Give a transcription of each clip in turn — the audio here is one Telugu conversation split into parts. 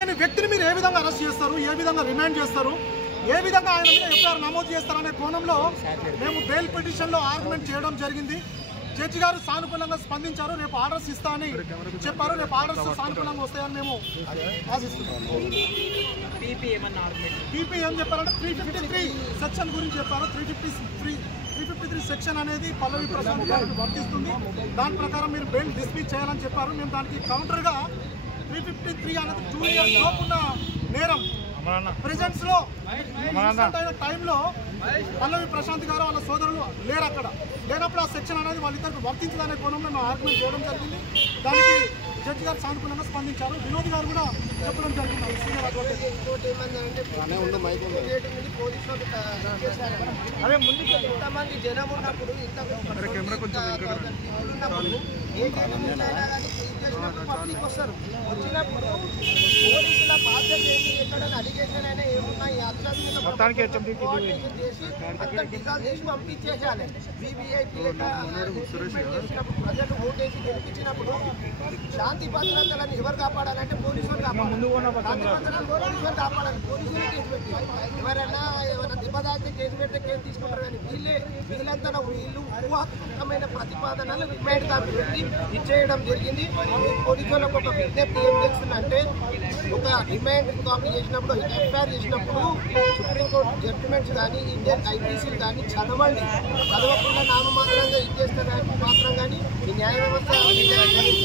వ్యక్తిని మీరు ఏ విధంగా అరెస్ట్ చేస్తారు, ఏ విధంగా రిమాండ్ చేస్తారు, ఏ విధంగా ఆయన మీద ఎఫ్ఐఆర్ నమోదు చేస్తారనే కోణంలో మేము బెయిల్ పిటిషన్లో ఆర్గ్యుమెంట్ చేయడం జరిగింది. జడ్జి గారు సానుకూలంగా స్పందించారు. రేపు ఆర్డర్స్ ఇస్తామని చెప్పారు. రేపు ఆర్డర్స్ సానుకూలంగా వస్తాయని మేము ఆశిస్తున్నాం. పీపీ ఏం చెప్పారంటే 353 సెక్షన్ గురించి చెప్పారు. 353 సెక్షన్ అనేది పల్లవి ప్రశాంత్ గారికి వర్తిస్తుంది. దాని ప్రకారం మీరు బెయిల్ డిస్మిస్ చేయాలని చెప్పారు. మేము దానికి కౌంటర్గా 353 అనేది 2 years లోపున్న నేరం ప్రెజెంట్స్ లో టైంలో పల్లవి ప్రశాంత్ గారు వాళ్ళ సోదరులు లేరు. అక్కడ లేనప్పుడు ఆ సెక్షన్ అనేది వాళ్ళిద్దరికి వర్తించదనే కోణంలో మేము ఆర్గ్యుమెంట్ చేయడం జరిగింది. దానికి జడ్జి గారు సానుకూలంగా స్పందించారు. వినోద్ గారు కూడా చెప్పడం జరిగింది. సీనియర్ అడ్వకేట్ ఇంతమంది జనం ఉన్నప్పుడు పబ్లిక్ వస్తారు. వచ్చినప్పుడు పోలీసుల బాధ్యత ఏంటి, ఎక్కడైనా అలిగేషన్ అయినా ఏమున్నాయి అట్లా చేసి అంతా డిజాల్వ్ చేసి పంపించేసాలి. వీవీఐపీ చేసినప్పుడు ప్రజలు ఓటేసి గెలిపించినప్పుడు శాంతి భద్రతలను ఎవరు కాపాడాలంటే పోలీసులు కాపాడాలి. శాంతి భద్రతలు పోలీసులు కాపాడాలి. పోలీసులు కేసు పెట్టి ఎవరైనా దెబ్బదాచి కేసు పెడితే కేసు తీసుకుంటారు. కానీ వీళ్ళంతా వీళ్ళు ఊహాత్మకమైన ప్రతిపాదనలు రిమైండ్ కాపీ పెట్టి ఇచ్చేయడం జరిగింది. పోలీసులకు ఒక విజ్ఞప్తి ఏం చేస్తుందంటే, ఒక రిమైండ్ కాపీ చేసినప్పుడు ఎఫ్ఐఆర్ చేసినప్పుడు సుప్రీంకోర్టు జడ్జిమెంట్స్ కానీ ఇండియన్ ఐపీసీలు కానీ చదవండి. చదవకుండా నామమాత్రంగా ఇచ్చేస్తే మాత్రం కానీ ఈ న్యాయ వ్యవస్థ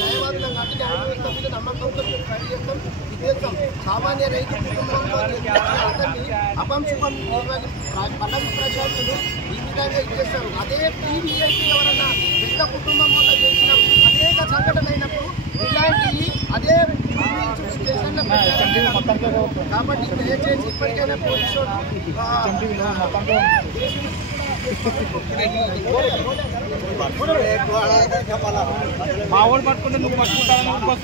న్యాయవాదులం కాబట్టి న్యాయ వ్యవస్థ మీద నమ్మకంతో స్టడీ చేస్తాం. ఇదేస్తాం సామాన్య రైతు కుటుంబంలో అతన్ని అపంశుభం పల్లవి ప్రశాంతులు ఈ విధంగా ఇచ్చేస్తారు. అదే పీవీఐపీ ఎవరన్నా పెద్ద కుటుంబం వల్ల చేసినప్పుడు అనేక సంఘటనలు అయినప్పుడు ఇలాంటివి అదే స్టేషన్లో కాబట్టి దయచేసి ఇప్పటికైనా పోలీసు మా వాళ్ళు పట్టుకుంటే నువ్వు పట్టుకుంటావు.